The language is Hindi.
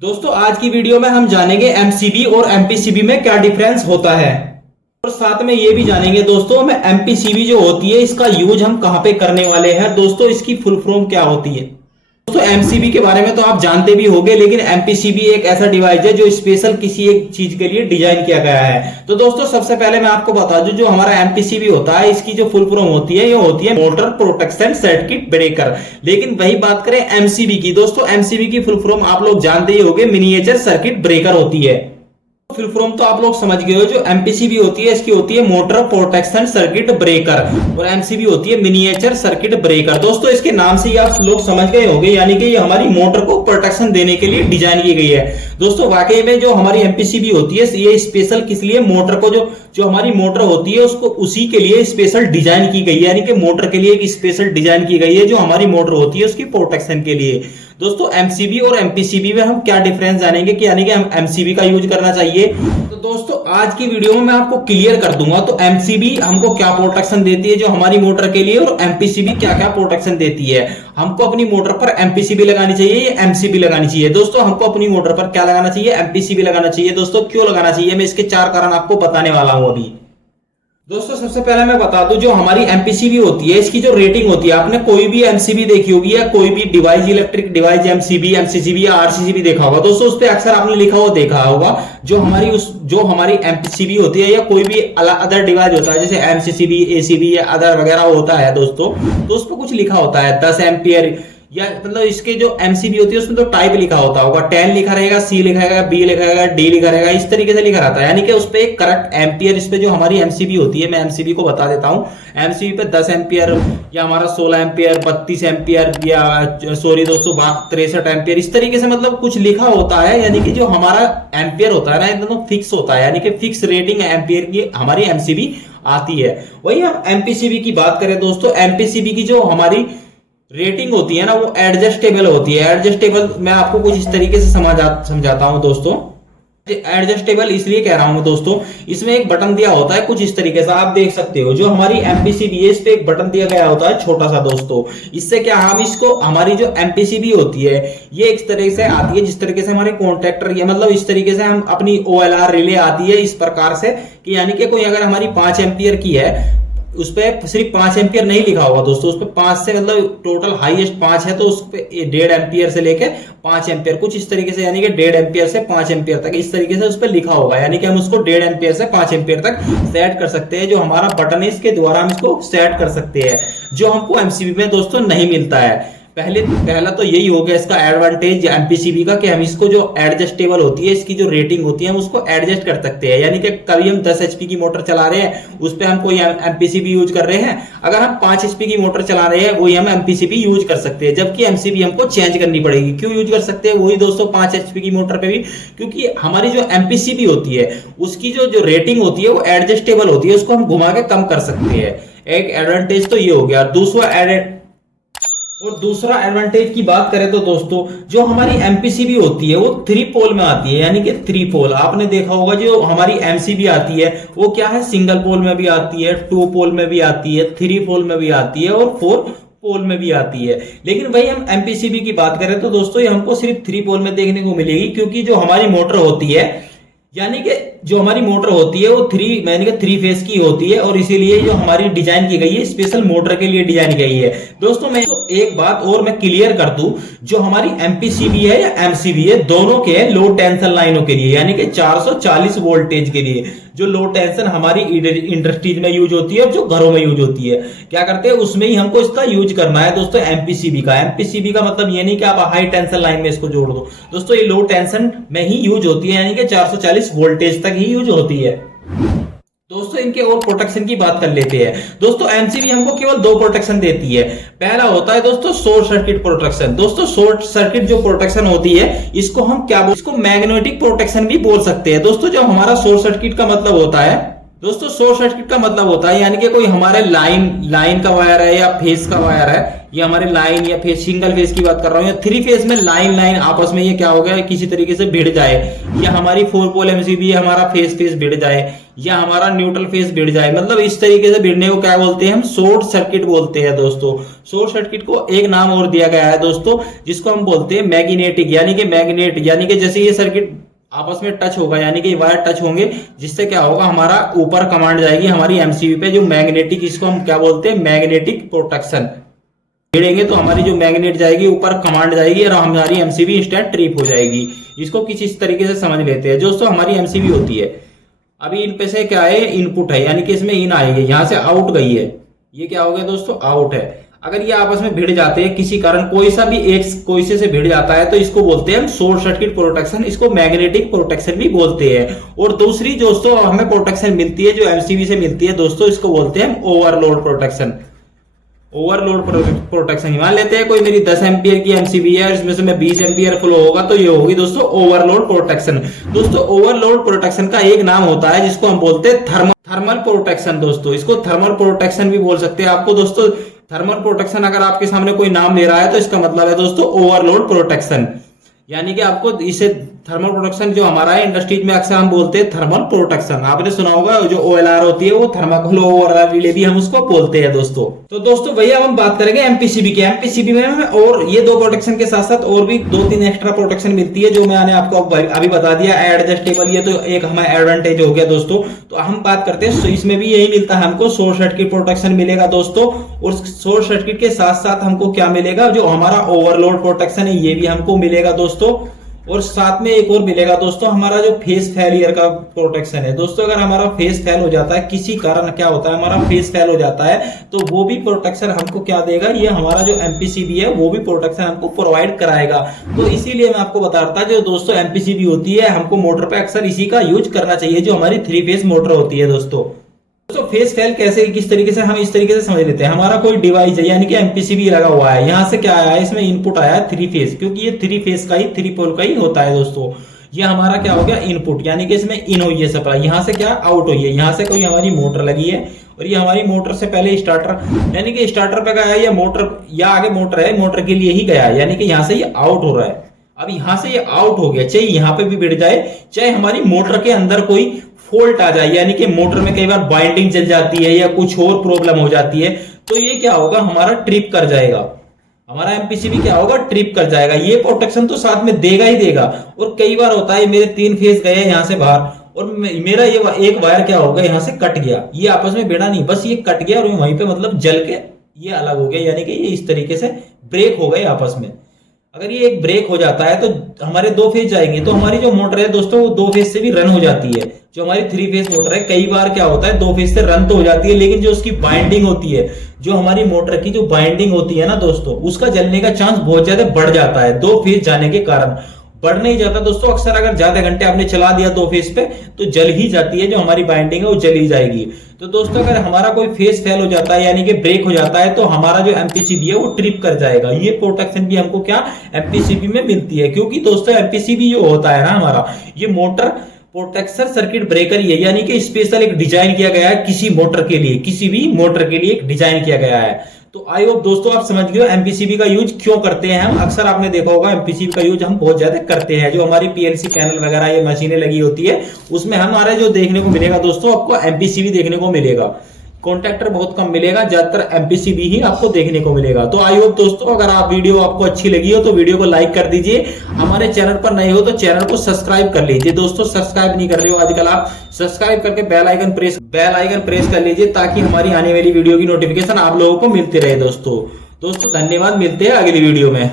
दोस्तों आज की वीडियो में हम जानेंगे एमसीबी और एमपीसीबी में क्या डिफरेंस होता है और साथ में ये भी जानेंगे दोस्तों हमें एमपीसीबी जो होती है इसका यूज हम कहां पे करने वाले हैं। दोस्तों इसकी फुल फॉर्म क्या होती है। दोस्तों एमसीबी के बारे में तो आप जानते भी होंगे, लेकिन एमपीसीबी एक ऐसा डिवाइस है जो स्पेशल किसी एक चीज के लिए डिजाइन किया गया है। तो दोस्तों सबसे पहले मैं आपको बता दूं जो हमारा एमपीसीबी होता है इसकी जो फुल फॉर्म होती है ये होती है मोटर प्रोटेक्शन सर्किट ब्रेकर। लेकिन वही बात करें एमसीबी की, दोस्तों एमसीबी की फुल फॉर्म आप लोग जानते ही होंगे, मिनिएचर सर्किट ब्रेकर होती है। फुल फॉर्म तो आप लोग समझ गए हो, जो एमपीसीबी होती है इसकी होती है मोटर प्रोटेक्शन सर्किट ब्रेकर और एमसीबी होती है मिनिएचर सर्किट ब्रेकर। दोस्तों इसके नाम से ही आप लोग समझ गए होंगे, यानी कि ये हमारी मोटर को प्रोटेक्शन देने के लिए डिजाइन की गई है। दोस्तों वाकई में जो हमारी एमपीसीबी होती है ये स्पेशल किस लिए मोटर को जो हमारी मोटर होती है उसको उसी के लिए स्पेशल डिजाइन की गई है, यानी कि मोटर के लिए एक स्पेशल डिजाइन की गई है जो हमारी मोटर होती है उसकी प्रोटेक्शन के लिए। दोस्तों एमसीबी और एमपीसीबी में हम क्या डिफरेंस जानेंगे कि यानी कि हम एमसीबी का यूज करना चाहिए। तो दोस्तों आज की वीडियो में मैं आपको क्लियर कर दूंगा तो एमसीबी हमको क्या प्रोटेक्शन देती है जो हमारी मोटर के लिए, और एमपीसीबी क्या क्या प्रोटेक्शन देती है। हमको अपनी मोटर पर एमपीसीबी लगानी चाहिए या एमसीबी लगानी चाहिए। दोस्तों हमको अपनी मोटर पर क्या लगाना चाहिए, एमपीसीबी लगाना चाहिए। दोस्तों क्यों लगाना चाहिए, मैं इसके 4 कारण आपको बताने वाला हूं अभी। दोस्तों सबसे पहले मैं बता दूं जो हमारी एमपीसीबी होती है इसकी जो रेटिंग होती है, आपने कोई भी एमसीबी देखी होगी या कोई भी device, electric device MCB MCCB या आरसीसीबी देखा होगा। दोस्तों उस पे अक्सर आपने लिखा हुआ देखा होगा जो हमारी एमपीसीबी होती है या कोई भी अदर डिवाइस होता है जैसे एमसीसीबी एसीबी या अदर वगैरह होता है दोस्तों, तो उस पर कुछ लिखा होता है 10 एम्पियर, या मतलब इसके जो एमसीबी होती है उसमें तो टाइप लिखा होता होगा, 10 लिखा रहेगा, सी लिखा रहेगा, बी लिखा रहेगा, डी लिखा रहेगा, इस तरीके से लिखा रहता है। यानी कि उस पे एक करेक्ट एम्पियर, इस पे जो हमारी एमसीबी होती है, मैं एमसीबी को बता देता हूं, एमसीबी पे 10 एम्पियर या हमारा 16 एम्पियर, 32 एम्पियर या सॉरी दोस्तों 63 एम्पियर, इस तरीके से मतलब कुछ लिखा होता है। यानी कि जो हमारा एम्पियर होता है ना एकदम फिक्स होता है, यानी कि फिक्स रेटिंग एम्पियर की हमारी एमसीबी आती है। वही हम एमपीसीबी की बात करें दोस्तों, एमपीसीबी की जो हमारी रेटिंग होती है ना वो एडजस्टेबल होती है। एडजस्टेबल मैं आपको कुछ इस तरीके से समझाता हूं दोस्तों। एडजस्टेबल इसलिए कह रहा हूं दोस्तों, इसमें एक बटन दिया होता है कुछ इस तरीके से, आप देख सकते हो जो हमारी एमपीसीबी है इस पे एक बटन दिया गया होता है छोटा सा दोस्तों। इससे क्या हम इसको हमारी जो एमपीसीबी होती है ये इस तरीके से आती है जिस तरीके से हमारे कॉन्ट्रैक्टर, या मतलब इस तरीके से हम अपनी ओएलआर रिले आती है इस प्रकार से कि यानी कि कोई अगर हमारी 5 एम्पियर की है उस पर सिर्फ 5 एम्पियर नहीं लिखा होगा दोस्तों, उस पर 5 से मतलब टोटल हाईएस्ट 5 है तो उस पर 1.5 एम्पियर से लेके 5 एम्पियर कुछ इस तरीके से, यानी कि 1.5 एम्पियर से 5 एम्पियर तक इस तरीके से उस पर लिखा होगा। यानी कि हम उसको 1.5 एम्पियर से 5 एम्पियर तक सेट कर सकते हैं। जो हमारा बटन है इसके द्वारा हम इसको सेट कर सकते हैं, जो हमको एमसीबी में दोस्तों नहीं मिलता है। पहला तो यही हो गया इसका एडवांटेज एमपीसीबी का कि हम इसको जो एडजस्टेबल होती है इसकी जो रेटिंग होती है हम उसको एडजस्ट कर सकते हैं। यानी कि कभी हम 10 एचपी की मोटर चला रहे हैं उस पे हम कोई एमपीसीबी यूज कर रहे हैं, अगर हम 5 एचपी की मोटर चला रहे हैं वही हम एमपीसीबी यूज कर सकते हैं, जबकि एमसीबी हमको चेंज करनी पड़ेगी। क्यों यूज कर सकते हैं वही दोस्तों 5 एचपी की मोटर पे भी, क्योंकि हमारी जो एमपीसीबी होती है उसकी जो रेटिंग होती है वो एडजस्टेबल होती है, उसको हम घुमा के कम कर सकते हैं। एक एडवांटेज तो ये हो गया। दूसरा एडवांटेज की बात करें तो दोस्तों जो हमारी एमपीसीबी होती है वो 3 पोल में आती है, यानी कि 3 पोल। आपने देखा होगा जो हमारी एमसीबी आती है वो क्या है, सिंगल पोल में भी आती है, 2 पोल में भी आती है, 3 पोल में भी आती है और 4 पोल में भी आती है। लेकिन भाई हम एमपीसीबी की बात करें तो दोस्तों ये हमको सिर्फ 3 पोल में देखने को मिलेगी, क्योंकि जो हमारी मोटर होती है यानी कि जो हमारी मोटर होती है वो 3 फेज की होती है, और इसीलिए जो हमारी डिजाइन की गई है स्पेशल मोटर के लिए डिजाइन की गई है। दोस्तों मैं तो एक बात और मैं क्लियर कर दूं, जो हमारी एमपीसीबी है या एमसीबी है दोनों के लो टेंशन लाइनों के लिए, यानी कि 440 वोल्टेज के लिए, जो लो टेंशन हमारी इंडस्ट्रीज में यूज होती है, जो घरों में यूज होती है, क्या करते हैं उसमें ही हमको इसका यूज करना है दोस्तों एमपीसीबी का। एमपीसीबी का मतलब ये नहीं कि आप हाई टेंशन लाइन में इसको जोड़ दो दोस्तों, ये लो टेंशन में ही यूज होती है, यानी कि 440 वोल्टेज तक ही यूज होती है। दोस्तों इनके और प्रोटेक्शन की बात कर लेते हैं। दोस्तों एमसीबी हमको केवल 2 प्रोटेक्शन देती है। पहला होता है दोस्तों शॉर्ट सर्किट प्रोटेक्शन। दोस्तों शॉर्ट सर्किट जो प्रोटेक्शन होती है इसको हम क्या इसको मैग्नेटिक प्रोटेक्शन भी बोल सकते हैं। दोस्तों जो हमारा शॉर्ट सर्किट का मतलब होता है दोस्तों शॉर्ट सर्किट का मतलब होता है यानी कि कोई हमारे लाइन का वायर है या फेस का वायर है, ये हमारे लाइन या फेस, सिंगल फेस की बात कर रहा हूँ, या थ्री फेस में लाइन आपस में ये क्या हो गया किसी तरीके से भिड़ जाए, या हमारी 4 पोल एमसीबी हमारा फेस भिड़ जाए, या हमारा न्यूट्रल फेस भिड़ जाए, मतलब इस तरीके से भिड़ने को क्या बोलते हैं हम, शॉर्ट सर्किट बोलते हैं दोस्तों। शॉर्ट सर्किट को एक नाम और दिया गया है दोस्तों, जिसको हम बोलते हैं मैग्नेटिक, यानी कि मैग्नेट, यानी कि जैसे ये सर्किट आपस में टच होगा, यानी कि वायर टच होंगे, जिससे क्या होगा हमारा ऊपर कमांड जाएगी हमारी एमसीबी पे, जो मैग्नेटिक, इसको हम क्या बोलते हैं, मैग्नेटिक प्रोटेक्शन। भिड़ेंगे तो हमारी जो मैग्नेट जाएगी ऊपर कमांड जाएगी और हमारी एमसीबी इंस्टेंट ट्रिप हो जाएगी। इसको किसी इस तरीके से समझ लेते हैं दोस्तों। हमारी एमसीबी होती है, अभी इन पे से क्या है, इनपुट है, यानी कि इसमें इन आएगी, यहां से आउट गई है, ये क्या हो गया दोस्तों, आउट है। अगर ये आपस में भिड़ जाते हैं किसी कारण, कोई सा भी एक कोई से भिड़ जाता है, तो इसको बोलते हैं हम शॉर्ट सर्किट प्रोटेक्शन, इसको मैग्नेटिक प्रोटेक्शन भी बोलते हैं। और दूसरी दोस्तों हमें प्रोटेक्शन मिलती है जो एमसीबी से मिलती है दोस्तों, इसको बोलते हैं हम ओवरलोड प्रोटेक्शन। ओवरलोड प्रोटेक्शन, मान लेते हैं कोई मेरी 10 एम्पियर की एमसीबी है, इसमें से मैं 20 एम्पियर फ्लो होगा, तो ये होगी दोस्तों ओवरलोड प्रोटेक्शन। दोस्तों ओवरलोड प्रोटेक्शन का एक नाम होता है जिसको हम बोलते हैं थर्मल प्रोटेक्शन दोस्तों, इसको थर्मल प्रोटेक्शन भी बोल सकते हैं। आपको दोस्तों थर्मल प्रोटेक्शन अगर आपके सामने कोई नाम ले रहा है तो इसका मतलब है दोस्तों ओवरलोड प्रोटेक्शन, यानी कि आपको इसे थर्मल प्रोटेक्शन जो हमारा है इंडस्ट्रीज में अक्सर हम बोलते हैं थर्मल प्रोटेक्शन। आपने सुना होगा जो ओएलआर होती है वो थर्माकोल ओएलआर रिले भी हम उसको बोलते हैं दोस्तों। तो दोस्तों भैया हम बात करेंगे एमपीसीबी की। एमपीसीबी में और ये 2 प्रोटेक्शन के साथ साथ और भी 2-3 एक्स्ट्रा प्रोटेक्शन मिलती है, जो मैंने आपको अभी बता दिया। एडजस्टेबल, ये तो एक हमारा एडवांटेज हो गया दोस्तों। तो हम बात करते हैं इसमें भी यही मिलता है हमको, शॉर्ट सर्किट प्रोटेक्शन मिलेगा दोस्तों। और शॉर्ट सर्किट के साथ साथ हमको क्या मिलेगा, जो हमारा ओवरलोड प्रोटेक्शन है ये भी हमको मिलेगा दोस्तों। और साथ में एक और मिलेगा दोस्तों, हमारा जो फेस फेलियर का प्रोटेक्शन है दोस्तों। अगर हमारा फेस फेल हो जाता है किसी कारण, क्या होता है हमारा फेस फेल हो जाता है, तो वो भी प्रोटेक्शन हमको क्या देगा, ये हमारा जो एमपीसीबी है वो भी प्रोटेक्शन हमको प्रोवाइड कराएगा। तो इसीलिए मैं आपको बता रहा था जो दोस्तों एमपीसीबी होती है हमको मोटर पे अक्सर इसी का यूज करना चाहिए, जो हमारी 3 फेस मोटर होती है दोस्तों। फेस फेल कैसे, किस तरीके से, हम इस तरीके से समझ लेते हैं। हमारा कोई डिवाइस है यानी कि एमपीसीबी लगा हुआ है, यहां से क्या आया है, इसमें इनपुट आया है 3 फेस, क्योंकि ये 3 फेस का ही 3 पोल का ही होता है दोस्तों। ये हमारा क्या हो गया इनपुट, यानी कि इसमें इन हुई है सप्लाई, यहां से क्या आउट हुई है, यहां से कोई हमारी मोटर लगी है, और ये हमारी मोटर से पहले स्टार्टर, यानी कि स्टार्टर पे गया है, या मोटर या आगे मोटर है, मोटर के लिए ही गया है, यानी कि यहां से ये आउट हो रहा है। अब यहां से ये आउट हो गया, चाहे यहां पे भी भिड़ जाए, चाहे हमारी मोटर के अंदर कोई फॉल्ट आ जाए, यानी कि मोटर में कई बार बाइंडिंग चल जाती है या कुछ और प्रॉब्लम हो जाती है, तो ये क्या होगा हमारा ट्रिप कर जाएगा, हमारा एमपीसीबी क्या होगा ट्रिप कर जाएगा। ये प्रोटेक्शन तो साथ में देगा ही देगा। और कई बार होता है मेरे 3 फेस गए यहां से बाहर, और मेरा ये एक वायर क्या होगा यहां से कट गया, ये आपस में भिड़ा नहीं, बस ये कट गया और वहीं पे मतलब जल के ये अलग हो गया, यानी कि ये इस तरीके से ब्रेक हो गए आपस में। अगर ये एक ब्रेक हो जाता है तो हमारे 2 फेज जाएंगे, तो हमारी जो मोटर है दोस्तों वो 2 फेज से भी रन हो जाती है। जो हमारी 3 फेज मोटर है कई बार क्या होता है 2 फेज से रन तो हो जाती है, लेकिन जो उसकी बाइंडिंग होती है, जो हमारी मोटर की जो बाइंडिंग होती है ना दोस्तों, उसका जलने का चांस बहुत ज्यादा बढ़ जाता है 2 फेज जाने के कारण। बढ़ नहीं जाता दोस्तों, अक्सर अगर ज्यादा घंटे आपने चला दिया 2 फेज पे तो जल ही जाती है, जो हमारी बाइंडिंग है वो जल ही जाएगी। तो दोस्तों अगर हमारा कोई फेस फेल हो जाता है यानी कि ब्रेक हो जाता है, तो हमारा जो एमपीसीबी है वो ट्रिप कर जाएगा। ये प्रोटेक्शन भी हमको क्या एमपीसीबी में मिलती है, क्योंकि दोस्तों एमपीसीबी जो होता है ना हमारा, ये मोटर प्रोटेक्शन सर्किट ब्रेकर ही है, यानी कि स्पेशल एक डिजाइन किया गया है किसी मोटर के लिए, किसी भी मोटर के लिए एक डिजाइन किया गया है। तो आई होप दोस्तों आप समझ गए एमपीसीबी का यूज क्यों करते हैं हम। अक्सर आपने देखा होगा एमपीसीबी का यूज हम बहुत ज्यादा करते हैं। जो हमारी पीएलसी पैनल वगैरह ये मशीनें लगी होती है उसमें हमारे जो देखने को मिलेगा दोस्तों, आपको एमपीसीबी देखने को मिलेगा। कॉन्ट्रैक्टर बहुत कम मिलेगा, ज्यादातर एमपीसीबी ही आपको देखने को मिलेगा। तो आई होप दोस्तों अगर आप वीडियो आपको अच्छी लगी हो तो वीडियो को लाइक कर दीजिए। हमारे चैनल पर नए हो तो चैनल को सब्सक्राइब कर लीजिए दोस्तों। सब्सक्राइब नहीं कर रहे हो आजकल, आप सब्सक्राइब करके बेल आइकन प्रेस कर लीजिए, ताकि हमारी आने वाली वीडियो की नोटिफिकेशन आप लोगों को मिलती रहे दोस्तों। धन्यवाद, मिलते हैं अगली वीडियो में।